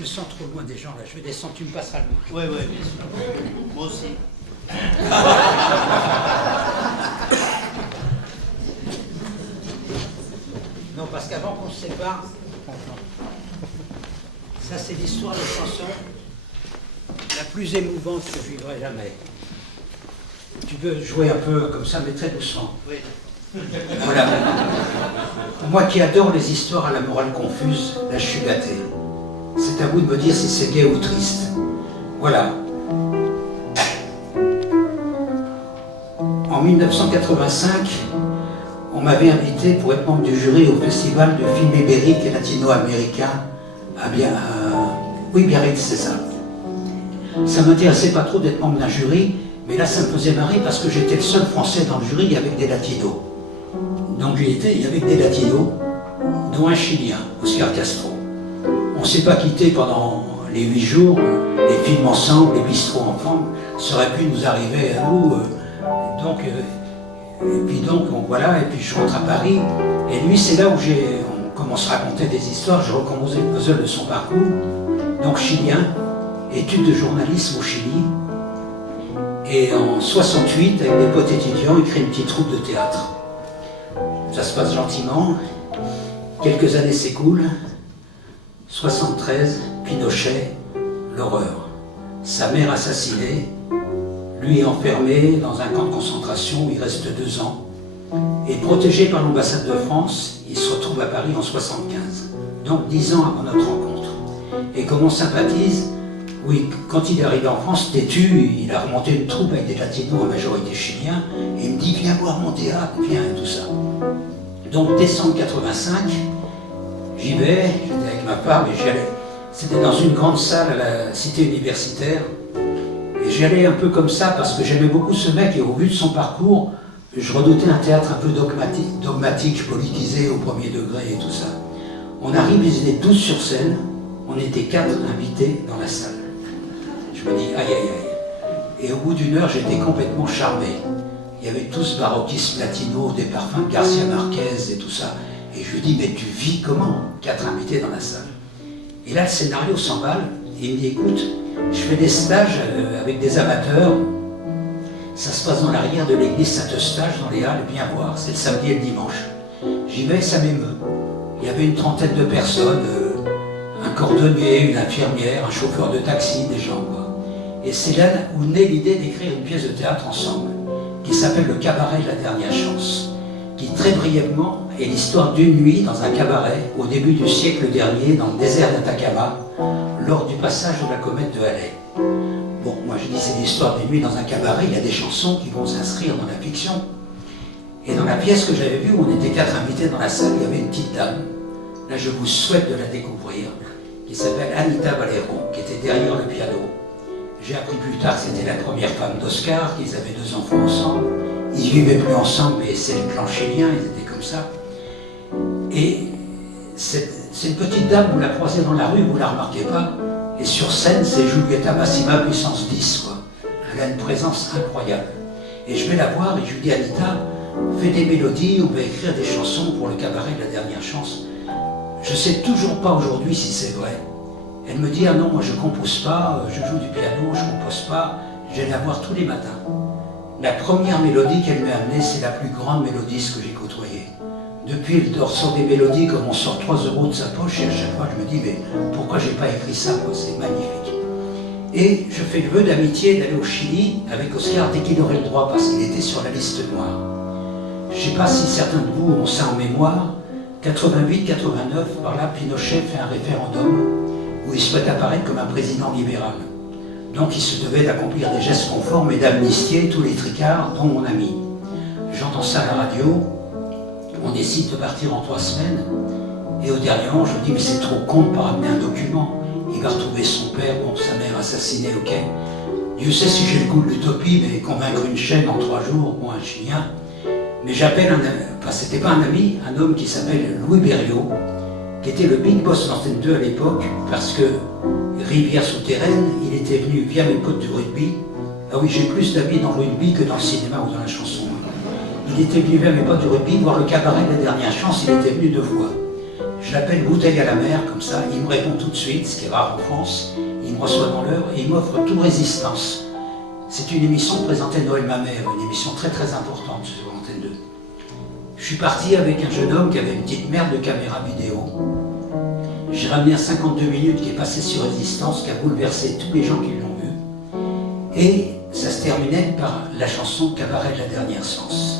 me sens trop loin des gens là, je vais descendre, tu me passeras le micro. Oui, oui, bien sûr. Moi aussi. Non, parce qu'avant qu'on se sépare, ça c'est l'histoire de chanson la plus émouvante que je vivrai jamais. Tu peux jouer un peu comme ça, mais très doucement. Oui. Voilà. Moi qui adore les histoires à la morale confuse, là je suis gâté. C'est à vous de me dire si c'est gai ou triste. Voilà. En 1985, on m'avait invité pour être membre du jury au festival de films ibériques et latino-américains à Biarritz, c'est ça. Ça m'intéressait pas trop d'être membre d'un jury, mais là ça me faisait marrer parce que j'étais le seul français dans le jury avec des latinos. Donc j'y étais avec des latinos, dont un Chilien, Oscar Castro. On ne s'est pas quitté pendant les 8 jours, les films ensemble, les bistrots ensemble, ça aurait pu nous arriver à nous. Voilà, et puis je rentre à Paris, et lui c'est là où on commence à raconter des histoires, je recommence le puzzle de son parcours, donc chilien, études de journalisme au Chili, et en 68, avec des potes étudiants, il crée une petite troupe de théâtre. Ça se passe gentiment, quelques années s'écoulent, 73, Pinochet, l'horreur. Sa mère assassinée, lui enfermé dans un camp de concentration où il reste 2 ans. Et protégé par l'ambassade de France, il se retrouve à Paris en 75. Donc 10 ans avant notre rencontre. Et comme on sympathise, oui, quand il est arrivé en France, têtu, il a remonté une troupe avec des latinos en majorité chiliens, et il me dit viens voir mon théâtre, viens, et tout ça. Donc décembre 85, j'y vais, j'étais avec ma femme et j'y allais. C'était dans une grande salle à la cité universitaire. Et j'y allais un peu comme ça parce que j'aimais beaucoup ce mec et au vu de son parcours, je redoutais un théâtre un peu dogmatique, politisé au premier degré et tout ça. On arrive, ils étaient 12 sur scène, on était 4 invités dans la salle. Je me dis aïe aïe aïe. Et au bout d'1 heure, j'étais complètement charmé. Il y avait tout ce baroquisme latino, des parfums de Garcia Marquez et tout ça. Et je lui dis mais tu vis comment? 4 invités dans la salle. Et là le scénario s'emballe et il me dit écoute, je fais des stages avec des amateurs. Ça se passe dans l'arrière de l'église Saint-Eustache, dans les Halles, viens voir, c'est le samedi et le dimanche. J'y vais, ça m'émeut. Il y avait une trentaine de personnes, un cordonnier, une infirmière, un chauffeur de taxi, des gens, quoi. Et c'est là où naît l'idée d'écrire une pièce de théâtre ensemble, qui s'appelle Le Cabaret de la Dernière Chance, qui très brièvement est l'histoire d'une nuit dans un cabaret au début du siècle dernier, dans le désert d'Atacama, lors du passage de la comète de Halley. Bon, moi je dis c'est l'histoire d'une nuit dans un cabaret, il y a des chansons qui vont s'inscrire dans la fiction. Et dans la pièce que j'avais vue, où on était 4 invités dans la salle, il y avait une petite dame, là je vous souhaite de la découvrir, qui s'appelle Anita Valero, qui était derrière le piano. J'ai appris plus tard que c'était la première femme d'Oscar, qu'ils avaient 2 enfants ensemble. Ils ne vivaient plus ensemble, mais c'est le clan chilien, ils étaient comme ça. Et c'est une petite dame, vous la croisez dans la rue, vous ne la remarquez pas. Et sur scène, c'est Julieta Massima puissance 10, quoi. Elle a une présence incroyable. Et je vais la voir et je lui dis, Anita, fais des mélodies, on va écrire des chansons pour le cabaret de la dernière chance. Je ne sais toujours pas aujourd'hui si c'est vrai. Elle me dit, ah non, moi je ne compose pas, je joue du piano, je ne compose pas, je vais la voir tous les matins. La première mélodie qu'elle m'a amenée, c'est la plus grande mélodiste que j'ai côtoyée. Depuis, elle ressort des mélodies comme on sort 3 € de sa poche et à chaque fois je me dis, mais pourquoi j'ai pas écrit ça, c'est magnifique. Et je fais le vœu d'amitié d'aller au Chili avec Oscar dès qu'il aurait le droit parce qu'il était sur la liste noire. Je ne sais pas si certains de vous ont ça en mémoire, 88-89, par là, Pinochet fait un référendum où il souhaite apparaître comme un président libéral. Donc il se devait d'accomplir des gestes conformes et d'amnistier tous les tricards, dont mon ami. J'entends ça à la radio, on décide de partir en 3 semaines, et au dernier moment, je me dis, mais c'est trop con de pas ramener un document. Il va retrouver son père, bon, sa mère assassinée, ok. Dieu sait si j'ai le goût de l'utopie, mais convaincre une chaîne en 3 jours, bon, un chilien. Mais j'appelle enfin c'était pas un ami, un homme qui s'appelle Louis Berriot, qui était le big boss d'Antenne 2 à l'époque, parce que Rivière souterraine, il était venu via mes potes du rugby. Ah oui, j'ai plus d'amis dans le rugby que dans le cinéma ou dans la chanson. Il était venu via mes potes du rugby voir le cabaret de la dernière chance, il était venu 2 fois. Je l'appelle bouteille à la mer, comme ça, il me répond tout de suite, ce qui est rare en France. Il me reçoit dans l'heure et il m'offre toute résistance. C'est une émission que présentait Noël Mamère, une émission très très importante sur Antenne 2. Je suis parti avec un jeune homme qui avait une petite merde de caméra vidéo. J'ai ramené un 52 minutes qui est passé sur Résistance, qui a bouleversé tous les gens qui l'ont vu. Et ça se terminait par la chanson Cabaret de la dernière chance.